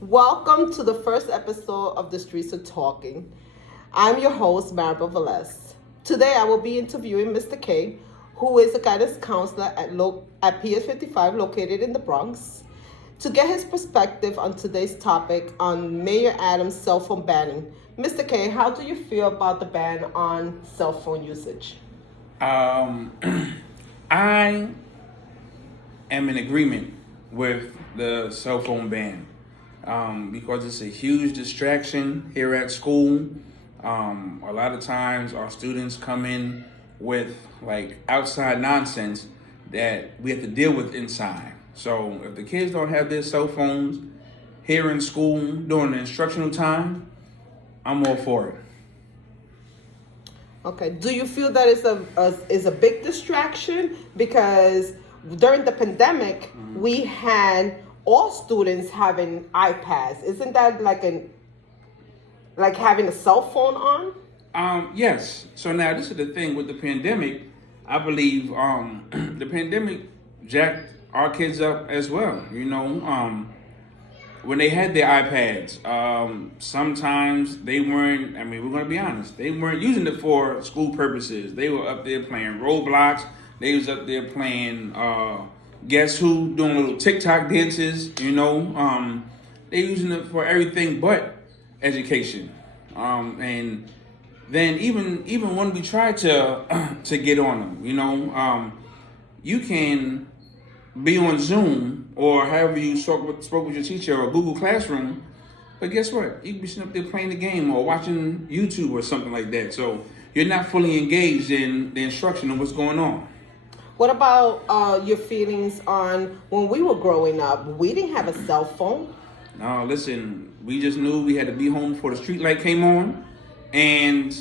Welcome to the first episode of The Streets Are Talking. I'm your host, Maribel Velez. Today I will be interviewing Mr. K, who is a guidance counselor at PS 55 located in the Bronx, to get his perspective on today's topic on Mayor Adams' cell phone banning. Mr. K, how do you feel about the ban on cell phone usage? I am in agreement with the cell phone ban because it's a huge distraction here at school. A lot of times our students come in with like outside nonsense that we have to deal with inside. So if the kids don't have their cell phones here in school during the instructional time, I'm all for it. Okay. Do you feel that is a big distraction? Because during the pandemic, we had all students having iPads. Isn't that like having a cell phone on? Yes. So now this is the thing with the pandemic. I believe the pandemic jacked our kids up as well. When they had their iPads, sometimes they weren't, we're going to be honest, they weren't using it for school purposes. They were up there playing Roblox. They was up there playing Guess Who, doing little TikTok dances, They using it for everything but education. And then even when we try to get on them, you can be on Zoom or however you spoke with your teacher or Google Classroom, but guess what? You can be sitting up there playing the game or watching YouTube or something like that. So you're not fully engaged in the instruction of what's going on. What about your feelings on when we were growing up? We didn't have a cell phone. No, listen, we just knew we had to be home before the street light came on, and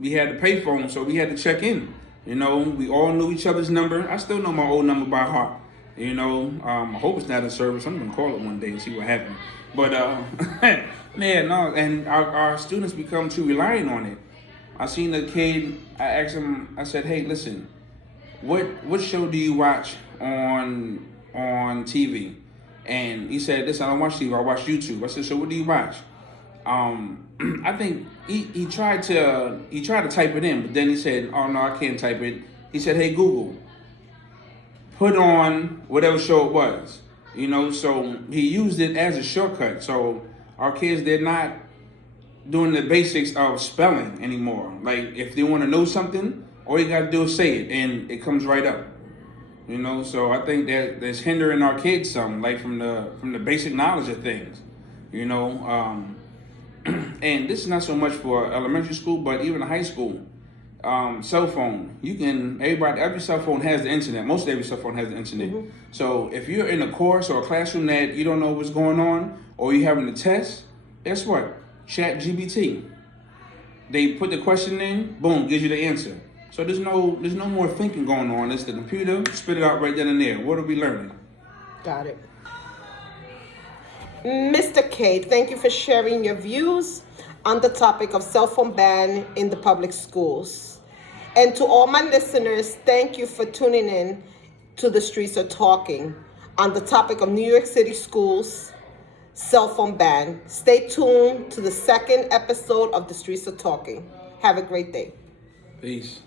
we had the payphone, so we had to check in. We all knew each other's number. I still know my old number by heart. I hope it's not in service. I'm gonna call it one day and see what happens. But and our students become too reliant on it. I seen a kid. I asked him. I said, "Hey, listen, what show do you watch on TV?" And he said, "Listen, I don't watch TV. I watch YouTube." I said, "So what do you watch?" I think he tried to type it in, but then he said, "Oh no, I can't type it." He said, "Hey Google, put on whatever show it was." So he used it as a shortcut. So our kids, they're not doing the basics of spelling anymore. Like if they want to know something, all you gotta do is say it and it comes right up. So I think that's hindering our kids some, like from the basic knowledge of things. And this is not so much for elementary school, but even high school. Cell phone. Every cell phone has the internet. Most every cell phone has the internet. Mm-hmm. So if you're in a course or a classroom that you don't know what's going on, or you're having a test, guess what? Chat GBT. They put the question in, boom, gives you the answer. So there's no more thinking going on. It's the computer, spit it out right then and there. What are we learning? Got it. Mr. K, thank you for sharing your views on the topic of cell phone ban in the public schools. And to all my listeners, thank you for tuning in to The Streets Are Talking on the topic of New York City schools cell phone ban. Stay tuned to the second episode of The Streets Are Talking. Have a great day. Peace.